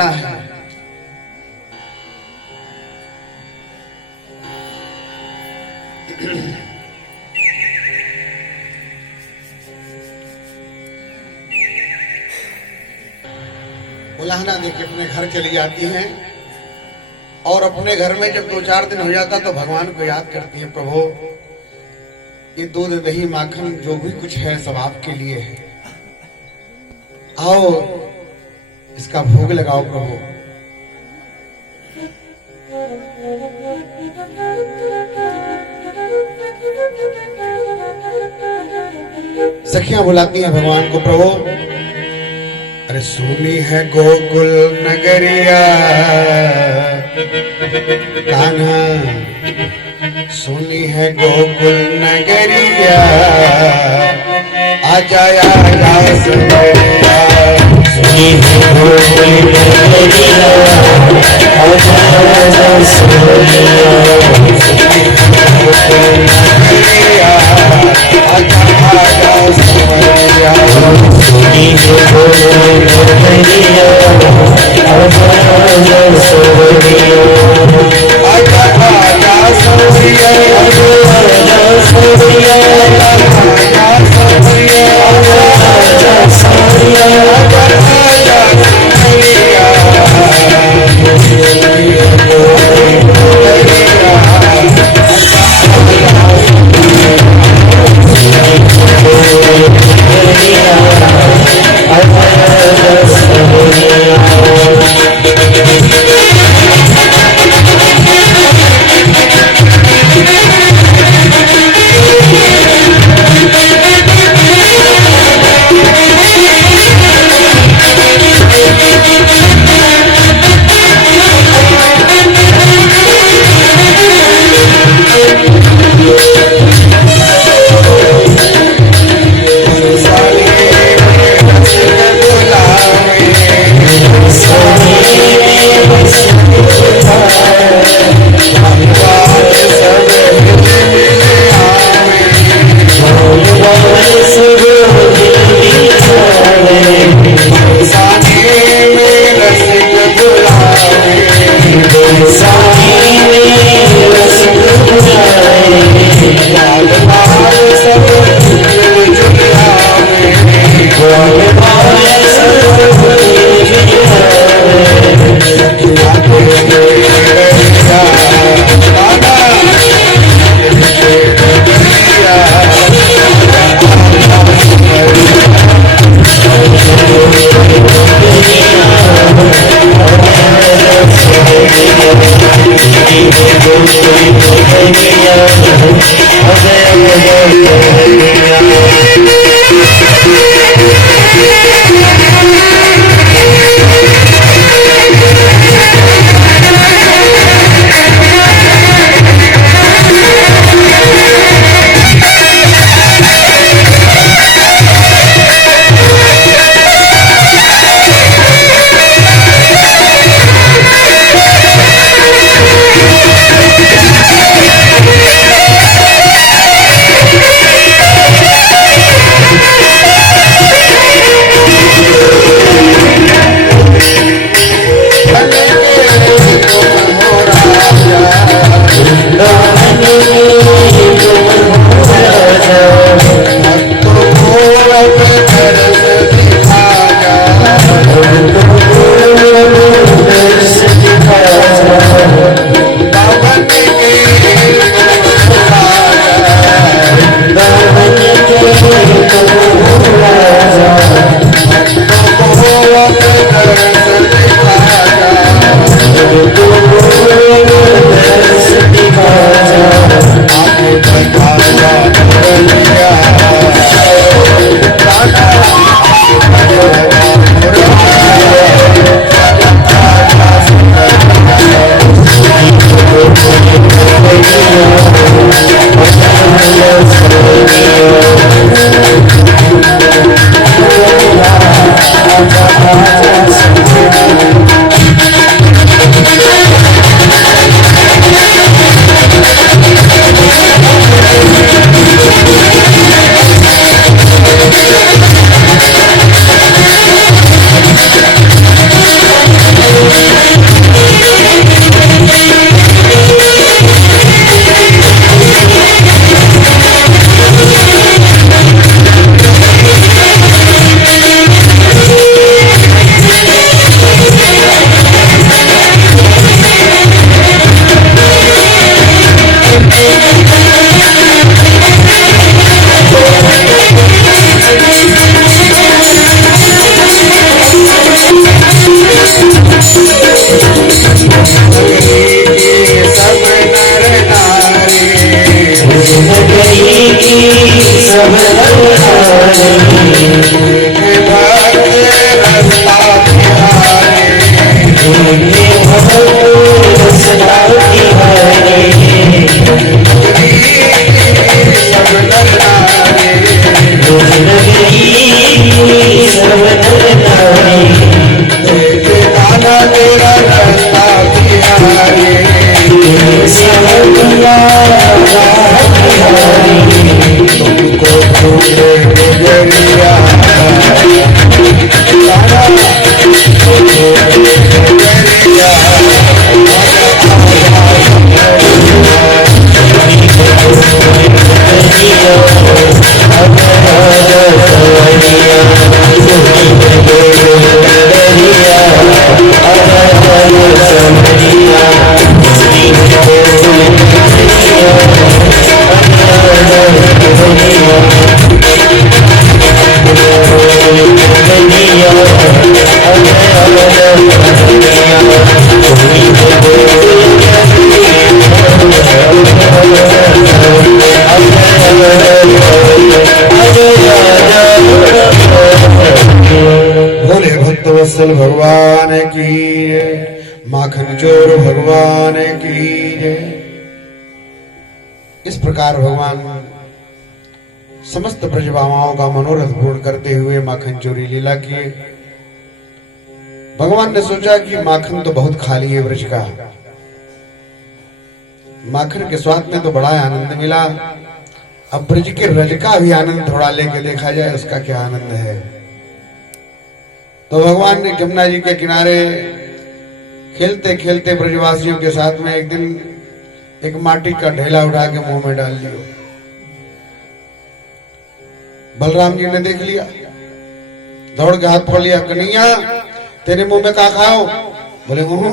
है। उलाहना देके अपने घर चली जाती हैं और अपने घर में जब 2-4 दिन हो जाता तो भगवान को याद करती है, प्रभु ये दूध दही माखन जो भी कुछ है सब आपके लिए है, आओ इसका भोग लगाओ प्रभु। सखियां बुलाती हैं भगवान को, प्रभु अरे सुनी है गोकुल नगरिया कान्हा, सुनी है गोकुल नगरिया, आजा आजा सवरिया, सुनी है गोकुल नगरिया, आजा आजा सवरिया, सुनी है गोकुल नगरिया, आजा आजा सवरिया, सुनी है गोकुल नगरिया, आजा आजा सवरिया, आजा आजा सवरिया, आजा आजा सवरिया, आजा आजा सवरिया, आजा आजा सवरिया, वत्सल भगवान की जय, माखन चोर भगवान की जय। इस प्रकार भगवान समस्त ब्रजभामाओं का मनोरथ पूर्ण करते हुए माखन चोरी लीला किए। भगवान ने सोचा कि माखन तो बहुत खाली है ब्रज का, माखन के स्वाद में तो बड़ा आनंद मिला, अब ब्रज के रज का भी आनंद थोड़ा लेके देखा जाए उसका क्या आनंद है। तो भगवान ने जमुना जी के किनारे खेलते खेलते ब्रजवासियों के साथ में एक दिन एक माटी का ढेला उठा के मुंह में डाल दिया। बलराम जी ने देख लिया, दौड़ के हाथ पकड़ लिया, कन्हैया तेरे मुंह में क्या खाओ? बोले ओह।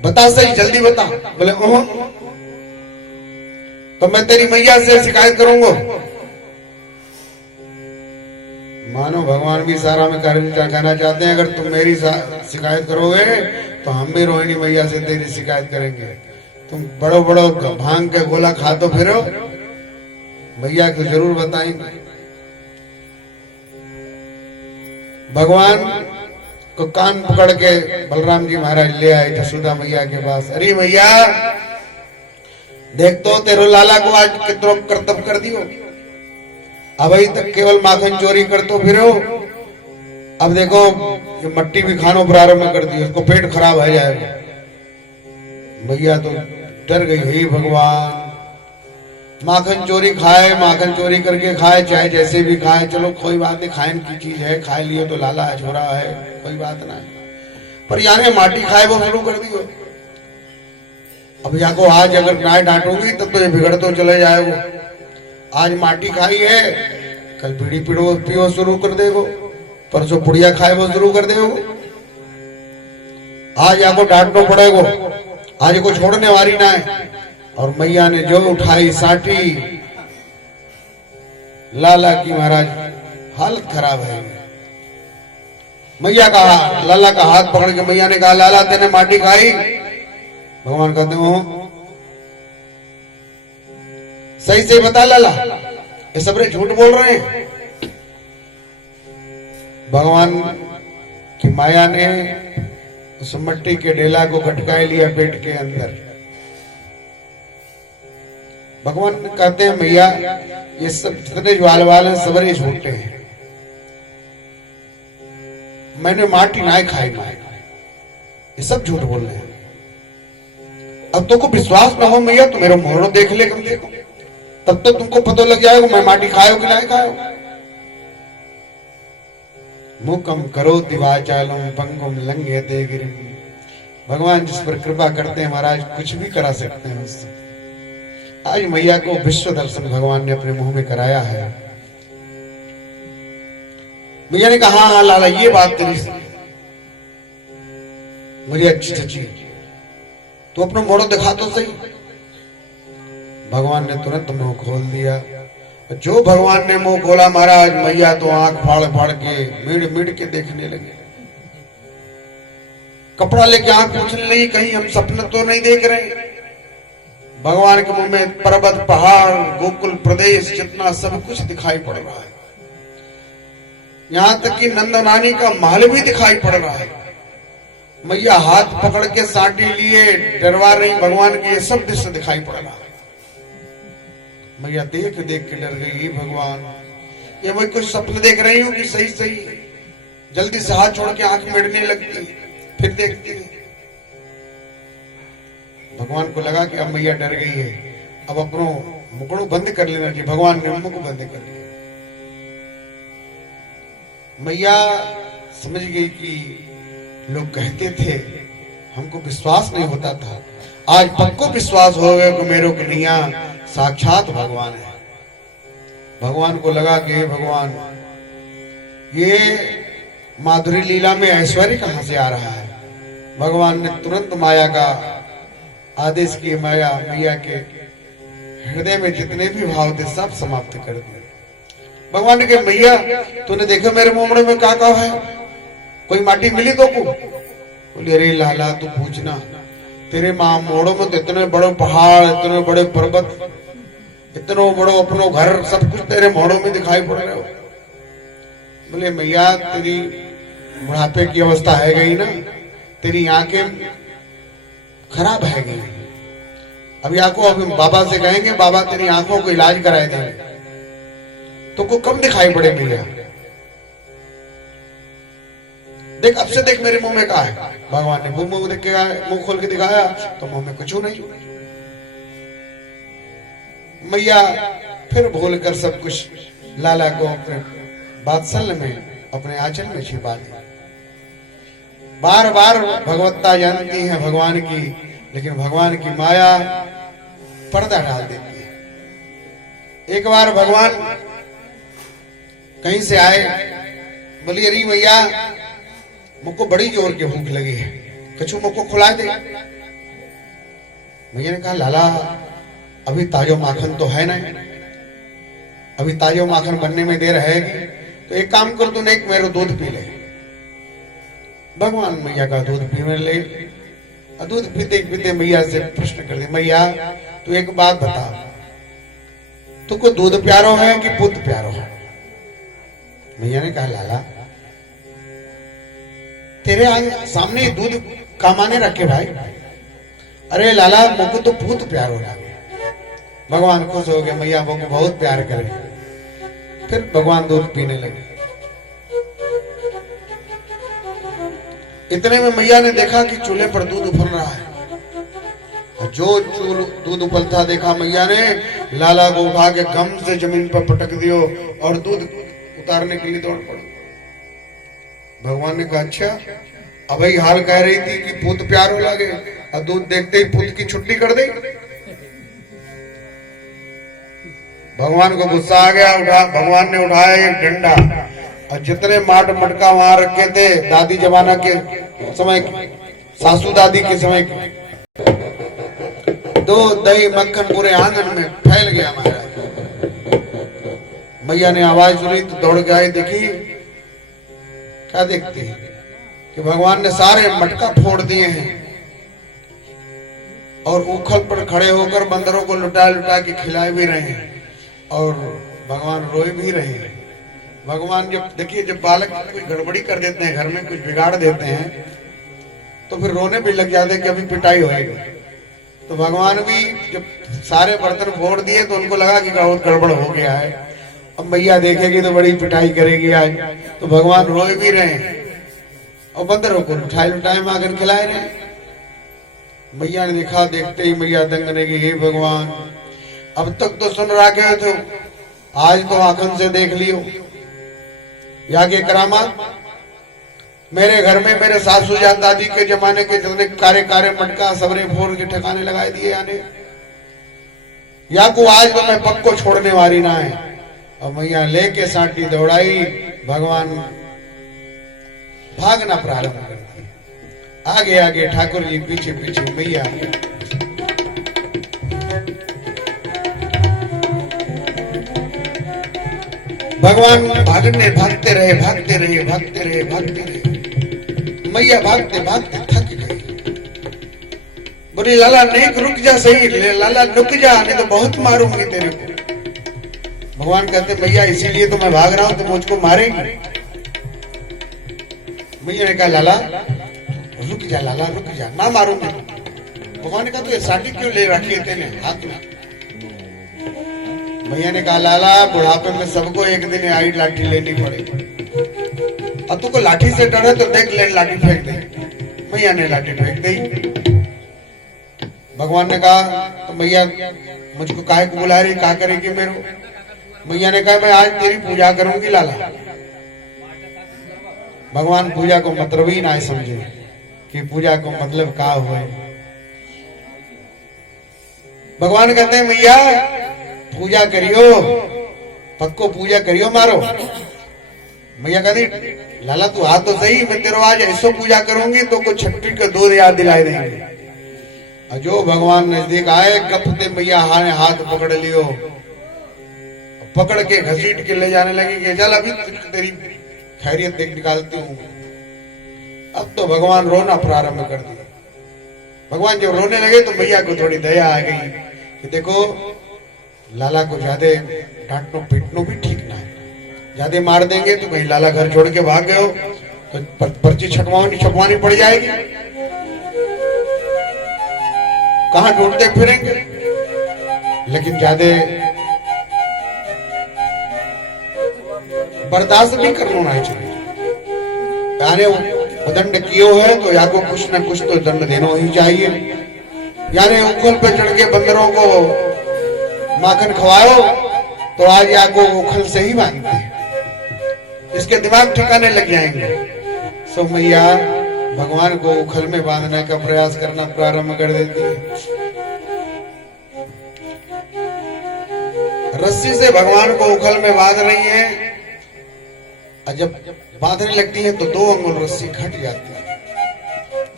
बता सही, जल्दी बता। बोले ओह। तो मैं तेरी मैया से शिकायत करूंगा। मानो भगवान भी सारा में कहना चाहते हैं, अगर तुम मेरी शिकायत करोगे तो हम भी रोहिणी मैया से तेरी शिकायत करेंगे। तुम बड़ो बड़ो भांग के गोला खा तो फिरो, मैया को जरूर बताएंगे। भगवान को कान पकड़ के बलराम जी महाराज ले आए यशोदा मैया के पास। अरे मैया देख तो तेरो लाला को आज कितना कर्तव्य कर दियो, अभी तक केवल माखन चोरी करतो फिरो, अब देखो ये मट्टी भी खानो प्रारंभ कर दी, उसको पेट खराब हो जाएगा। मैया तो डर गई, हे भगवान माखन चोरी खाए, माखन चोरी करके खाए, चाहे जैसे भी खाए, चलो कोई बात नहीं, खाने की चीज है, खाए लियो तो लाला है, छोरा है, कोई बात ना है। पर यानी माटी खाए वो शुरू कर दियो। अब या को आज अगर ना डांटूंगी तब तो ये बिगड़ तो चले जाएगा। आज माटी खाई है, कल बीड़ी पियो शुरू कर देगो, परसों पुड़िया खाए वो शुरू कर देगो। आज आपको डांटना पड़ेगो, आज को छोड़ने वाली ना है। और मैया ने जो उठाई साटी, लाला की महाराज हालत खराब है। मैया का लाला का हाथ पकड़ के मैया ने कहा, लाला तेने माटी खाई? भगवान कहते हो सही से बता लाला, ये सब झूठ बोल रहे हैं। भगवान की माया ने उस मट्टी के ढेला को खटकाए लिया पेट के अंदर। भगवान कहते हैं मैया ये सब जितने ज्वाल वाल हैं सबरे झूठे हैं, मैंने माटी ना खाई, ये सब झूठ बोल रहे हैं। अब तुमको विश्वास ना हो मैया तो मेरा मोहरो देख ले कम देखो, तब तो तुमको पता लग जाएगा मैं माटी खायो कि नहीं खायो। मुकम करो दिवाचालम पंगुम लंघयते गिरिम। भगवान जिस पर कृपा करते हैं महाराज कुछ भी करा सकते हैं उससे। आज मैया को विश्व दर्शन भगवान ने अपने मुंह में कराया है। मैया ने कहा हाँ लाला ये बात तेरी मुझे अच्छी सच्ची, तो अपना मोड़ो दिखा तो सही। भगवान ने तुरंत मुंह खोल दिया। जो भगवान ने मुंह खोला महाराज मैया तो आंख फाड़ फाड़ के मिड़ मिड़ के देखने लगे। कपड़ा लेके आंख पूछने लगी कहीं हम सपना तो नहीं देख रहे। भगवान के मुंह में पर्वत पहाड़ गोकुल प्रदेश जितना सब कुछ दिखाई पड़ रहा है, यहां तक कि नंदनानी का महल भी दिखाई पड़ रहा है। मैया हाथ पकड़ के साटी लिए डरवा रही भगवान के, ये सब दृश्य दिखाई पड़ रहा है। मैया देख देख के डर गई, भगवान ये मैं कुछ सपने देख रही हूँ कि सही सही। जल्दी से हाथ छोड़ के आंख मेड़ने लगती, फिर देखती भगवान को लगा कि अब मैया डर गई है, अब अपनो मुकड़ो बंद कर लेना चाहिए। भगवान ने मुख बंद कर लिया। मैया समझ गई कि लोग कहते थे, हमको विश्वास नहीं होता था, आज पक्को विश्वास हो गया कि मेरे को नैया साक्षात भगवान है। भगवान को लगा कि हे भगवान, ये माधुरी लीला में ऐश्वर्य कहां से आ रहा है। भगवान ने तुरंत माया का आदेश किए, मैया के हृदय में जितने भी भाव थे सब समाप्त कर दिए। भगवान ने कहा, मैया तूने देखा मेरे मोमड़े में क्या है, कोई माटी मिली तो को? बोले अरे लाला तू पूछना, तेरे माँ मोड़ों में तो इतने बड़े पहाड़, इतने बड़े पर्वत, इतनो बड़ो अपनो घर, सब कुछ तेरे मोड़ों में दिखाई पड़ रहे हो। बोले मैया तेरी बुढ़ापे की अवस्था है गई ना, तेरी आंखें खराब है गई, अभी आंखों, अभी बाबा से कहेंगे बाबा तेरी आंखों को इलाज कराए देंगे, तुमको कब दिखाई पड़े मैया? देख अब से देख मेरे मुंह में क्या है। भगवान ने मुंह देख के मुंह खोल के दिखाया तो मुंह में कुछ नहीं। मैया फिर भूलकर सब कुछ लाला को अपने बात्सल्य में, अपने आंचल में छिपा दिया। बार बार भगवत्ता जानती है भगवान की, लेकिन भगवान की माया पर्दा डाल देती है। एक बार भगवान कहीं से आए, बोली अरे भैया मुझको बड़ी जोर की भूख लगी है, कछु मुझको खिला दे। भैया ने कहा लाला अभी ताजो माखन तो है नहीं, अभी ताजो माखन बनने में देर है, तो एक काम कर तू, नहीं मेरे दूध पी ले। भगवान मैया का दूध पीने ले, दूध पीते पीते मैया से प्रश्न कर दिया, मैया तू एक बात बता, तुमको दूध प्यारो है कि पुत प्यारो है? मैया ने कहा लाला तेरे सामने दूध का माने रखे भाई। अरे लाला मुझको तो पूत प्यारो लगे। भगवान खुश हो गए, मैया मुझको बहुत प्यार करे। फिर भगवान दूध पीने लगे। इतने में मैया ने देखा कि चूल्हे पर दूध उफल रहा है। जो दूध उफलता देखा मैया ने, लाला को उठा के गम से जमीन पर पटक दियो और दूध उतारने के लिए दौड़ पड़ो। भगवान ने कहा अच्छा, अब ही हाल कह रही थी कि पुत प्यारो लगे, और दूध देखते ही पुत की छुट्टी कर दी। भगवान को गुस्सा आ गया, भगवान ने उठाया एक डंडा और जितने माट मटका वहां रखे थे दादी जमाना के समय, सासू दादी के समय, दूध दही मक्खन पूरे आंगन में फैल गया महाराज। मैया ने आवाज सुनी तो दौड़ के आई, देखी क्या देखती है कि भगवान ने सारे मटका फोड़ दिए हैं और उखल पर खड़े होकर बंदरों को लुटा लुटा के खिलाए भी रहे हैं और भगवान रोए भी रहे हैं। भगवान जब देखिए, जब बालक कुछ गड़बड़ी कर देते हैं, घर में कुछ बिगाड़ देते हैं, तो फिर रोने भी लग जाते हैं कि अभी पिटाई होएगी। तो भगवान भी जब सारे बर्तन फोड़ दिए तो उनको लगा कि बहुत गड़बड़ हो गया है, अब मैया देखेगी तो बड़ी पिटाई करेगी आज। तो भगवान रोए भी रहे और बंदरों को लुटाए मांगन खिलाए रहे। मैया ने देखा, देखते ही मैया दंग ने की, हे भगवान अब तक तो सुन रखे थे, आज तो आंखन से देख लियो या के करामात। मेरे घर में मेरे सासू या दादी के जमाने के जितने कारे कारे मटका सबरे फोड़ के ठिकाने लगाए दिए यानी, या को आज तो मैं पक्को छोड़ने वाली ना है। और मैया लेके साटी दौड़ाई, भगवान भागना प्रारंभ कर दिया। आगे आगे ठाकुर जी, पीछे पीछे मैया। भगवान भागने भागते रहे, भागते रहे, भागते रहे, भागते रहे। मैया भागते भागते थक गई। बोली लाला नहीं रुक जा, सही लाला रुक जा, नहीं तो बहुत मारूंगी तेरे को। भगवान कहते भैया इसीलिए तो मैं भाग रहा हूं, तो मुझको मारेगी। मैया ने कहा लाला रुक जा, लाला रुक जा, ना मारूंगी। भगवान ने कहा तो ये साटी क्यों ले रखी है तेने हाथ में? भैया ने कहा लाला बुढ़ापे में सबको एक दिन आई लाठी लेनी पड़ेगी, अब तुमको लाठी से डर है तो देख ले, लाठी फेंक दे। भैया ने लाठी फेंक दी। भगवान ने कहा तो मैया मुझको काहे को बुला रही, क्या करेगी मेरे? मैया ने कहा मैं आज तेरी पूजा करूंगी लाला। भगवान पूजा को मतलब ही ना समझे कि पूजा को मतलब का हुआ। भगवान कहते हैं मैया पूजा करियो, पक्को पूजा करियो मारो। मैया कहती लाला तू आ तो सही, मैं तेरे आज ऐसो पूजा करूंगी तो को छठी के दूध याद दिलाए देंगे। और जो भगवान नजदीक आए गपते मैया हाथ पकड़ लियो, पकड़ के घसीट के ले जाने लगी कि चल अभी तेरी खैरियत देख निकालती हूँ। अब तो भगवान रोना प्रारंभ कर दिया। भगवान जब रोने लगे तो मैया को थोड़ी दया आ गई कि देखो लाला को ज्यादा डांटनो पीटनो भी ठीक ना है, ज्यादा मार देंगे तो कहीं लाला घर छोड़ के भाग गए हो तो पर्ची छपवानी पड़ जाएगी, कहां ढूंढते फिरेंगे। लेकिन ज्यादा बर्दाश्त भी करना नहीं चाहिए। यानी वो दंड कियो है तो या को कुछ न कुछ तो दंड देना ही चाहिए। यानी उखल पे चढ़ के बंदरों को माखन खवाओ तो आज या को उखल से ही मांगते हैं, इसके दिमाग ठिकाने लग जाएंगे। सो मैया भगवान को उखल में बांधने का प्रयास करना प्रारंभ कर देती है। रस्सी से भगवान को उखल में बांध रही है, और जब बांधने लगती है तो 2 अंगुल रस्सी घट जाती है,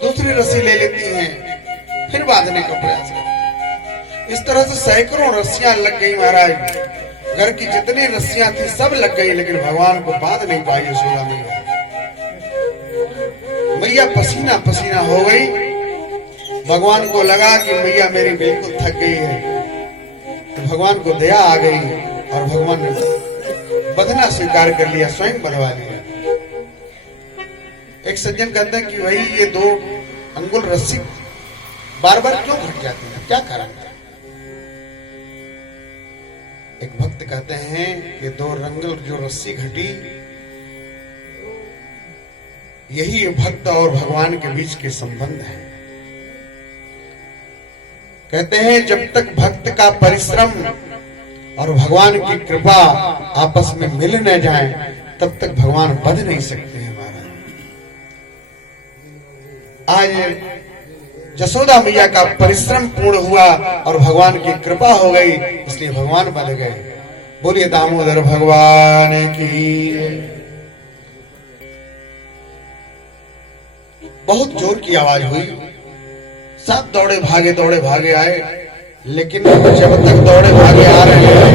दूसरी रस्सी ले लेती हैं, फिर बांधने का प्रयास करती है। इस तरह से सैकड़ों रस्सियां लग गई महाराज। घर की जितनी रस्सियां थी सब लग गई, लेकिन भगवान को बांध नहीं पाई यशोदा मैया। मैया पसीना पसीना हो गई। भगवान को लगा कि मैया मेरी बिल्कुल थक गई है, तो भगवान को दया आ गई और भगवान ने बंधना स्वीकार कर लिया, स्वयं बंधवा लिया। एक सज्जन कहते हैं कि भाई ये 2 अंगुल रस्सी बार बार क्यों घट जाती है, क्या कारण है? एक भक्त कहते हैं कि 2 अंगुल जो रस्सी घटी, यही भक्त और भगवान के बीच के संबंध है। कहते हैं जब तक भक्त का परिश्रम और भगवान की कृपा आपस में मिल न जाए तब तक भगवान बंध नहीं सकते हैं महाराज। आज यशोदा मैया का परिश्रम पूर्ण हुआ और भगवान की कृपा हो गई, इसलिए भगवान बंध गए। बोलिए दामोदर भगवान की। बहुत जोर की आवाज हुई, सब दौड़े भागे आए, लेकिन जब तक दौड़े भागे आ रहे हैं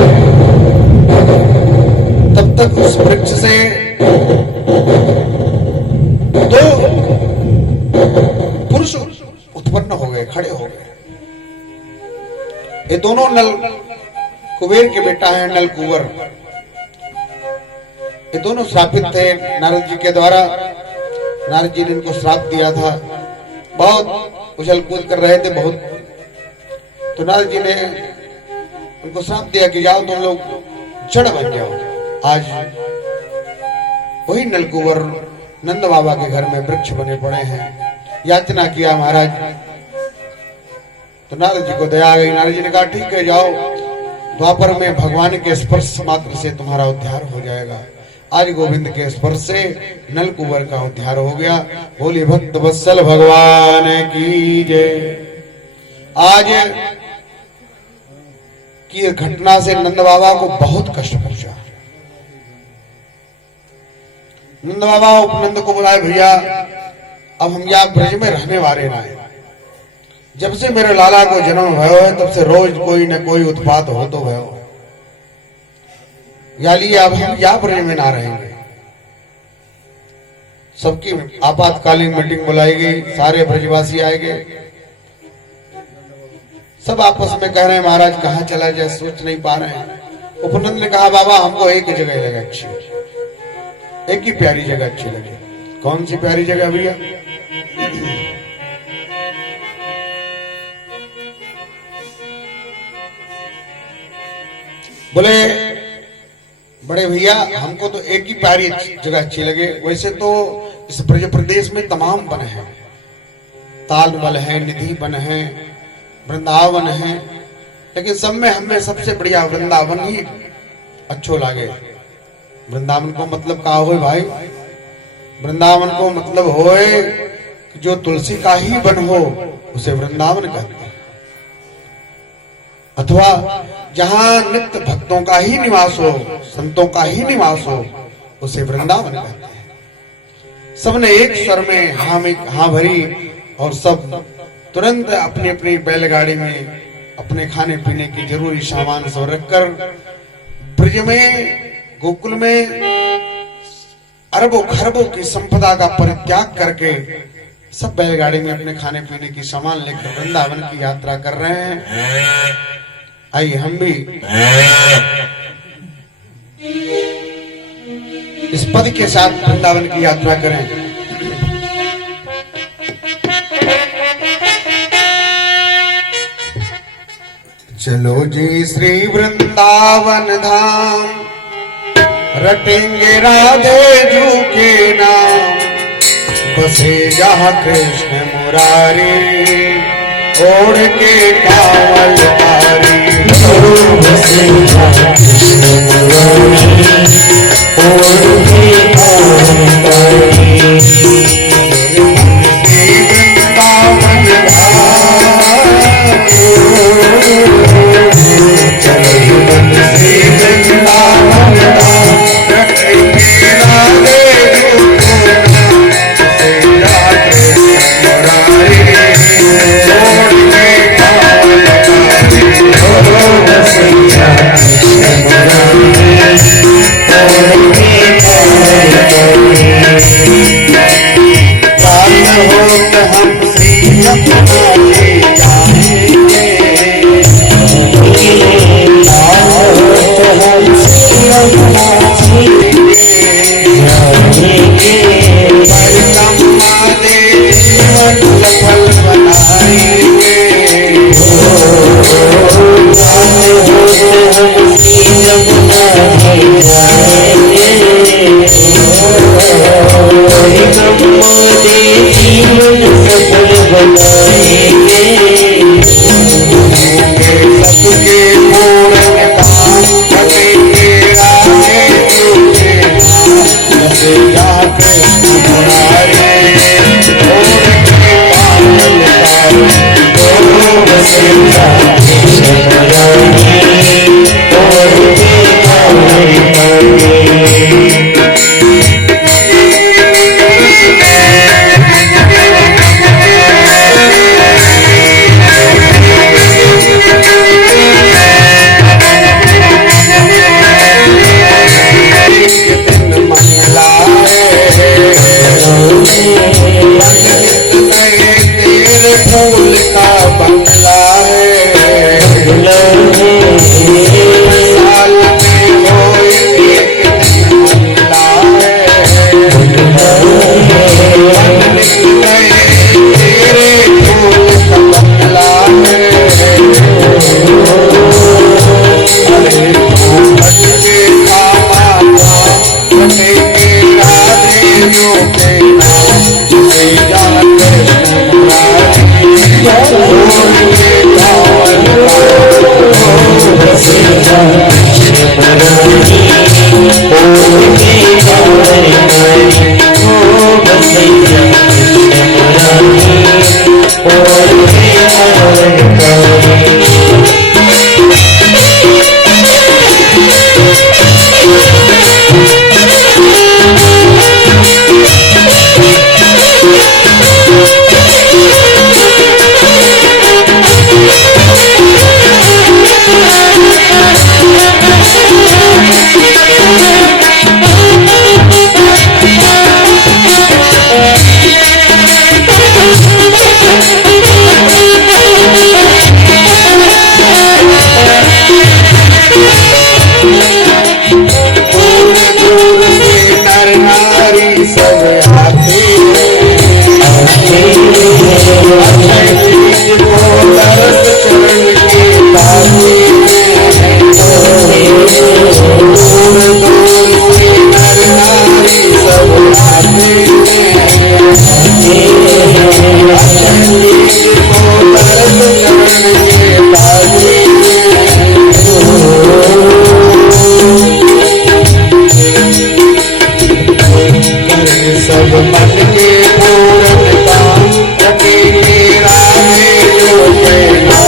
तब तक उस वृक्ष से 2 पुरुष उत्पन्न हो गए, खड़े हो गए। ये दोनों नल कुबेर के बेटा है, नल कुंवर। ये दोनों श्रापित थे नारद जी के द्वारा। नारद जी ने इनको श्राप दिया था, बहुत उछल कूद कर रहे थे बहुत, तो नारद जी ने उनको श्राप दिया कि जाओ तुम लोग जड़ बन जाओ। आज वही नलकुंवर नंद बाबा के घर में वृक्ष बने पड़े हैं। याचना किया महाराज, तो नारद जी को दया आ गई। नारद जी ने कहा ठीक है जाओ, द्वापर में भगवान के स्पर्श मात्र से तुम्हारा उद्धार हो जाएगा। आज गोविंद के स्पर्श से नलकुंवर का उद्धार हो गया। बोली भक्त वत्सल भगवान की जय। आज की घटना से नंद बाबा को बहुत कष्ट पहुंचा। नंद बाबा उपनंद को बुलाए, भैया अब हम यहाँ ब्रज में रहने वाले ना है। जब से मेरे लाला को जन्म भयो है तब से रोज कोई न कोई उत्पात हो तो भयो, याली अब हम यहाँ ब्रज में ना रहेंगे। सबकी आपातकालीन मीटिंग बुलाई गई, सारे ब्रजवासी आए गए। सब आपस में कह रहे हैं महाराज कहाँ चला जाए, सोच नहीं पा रहे हैं। उपनंद ने कहा बाबा हमको एक ही जगह लगा अच्छी, एक ही प्यारी जगह अच्छी लगी। कौन सी प्यारी जगह भैया? बोले बड़े भैया हमको तो एक ही प्यारी जगह अच्छी लगे। वैसे तो इस ब्रज प्रदेश में तमाम वन है, ताल वन है, निधि वन है, वृंदावन है, लेकिन सब में हमें सबसे बढ़िया वृंदावन ही अच्छो लागे। वृंदावन को मतलब का होए भाई? वृंदावन को मतलब होए जो तुलसी का ही वन हो उसे वृंदावन कहते हैं, अथवा जहां नित्य भक्तों का ही निवास हो, संतों का ही निवास हो, उसे वृंदावन कहते हैं। सबने एक स्वर में हाँ भरी और सब तुरंत अपनी अपनी बैलगाड़ी में अपने खाने पीने की जरूरी सामान सब रखकर ब्रज में, गोकुल में अरबों खरबों की संपदा का परित्याग करके सब बैलगाड़ी में अपने खाने पीने की सामान लेकर वृंदावन की यात्रा कर रहे हैं। आइए हम भी इस पद के साथ वृंदावन की यात्रा करें। चलो जी श्री वृंदावन धाम, रटेंगे राधे जू के नाम, बसे जहाँ कृष्ण मुरारी, ओढ़ के कांवल तारी। बसे जहाँ कृष्ण मुरारी, ओढ़ के कांवल तारी। श्री वृंदावन धाम, चलो श्री वृंदावन धाम, रटेंगे राधे जू के नाम, मन के पूरन काम रटे राहे जो कहना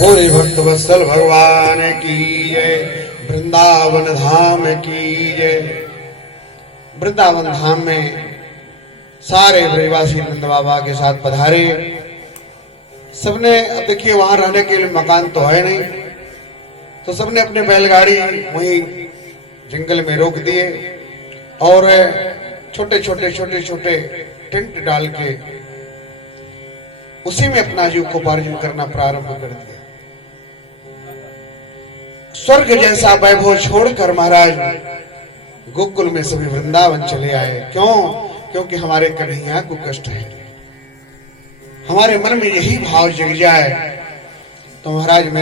पूरे भक्त वत्सल भगवान की जय, वृंदावन धाम की जय। वृंदावन धाम में सारे ब्रजवासी नंद बाबा के साथ पधारे। सबने, अब देखिए वहां रहने के लिए मकान तो है नहीं, तो सबने अपने बैलगाड़ी वहीं जंगल में रोक दिए और छोटे छोटे टेंट डाल के उसी में अपना जीविकोपार्जन करना प्रारंभ कर दिया। स्वर्ग जैसा वैभव छोड़कर महाराज गोकुल में सभी वृंदावन चले आए। क्यों? क्योंकि हमारे कन्हैया को कष्ट है। हमारे मन में यही भाव जग जाए तो महाराज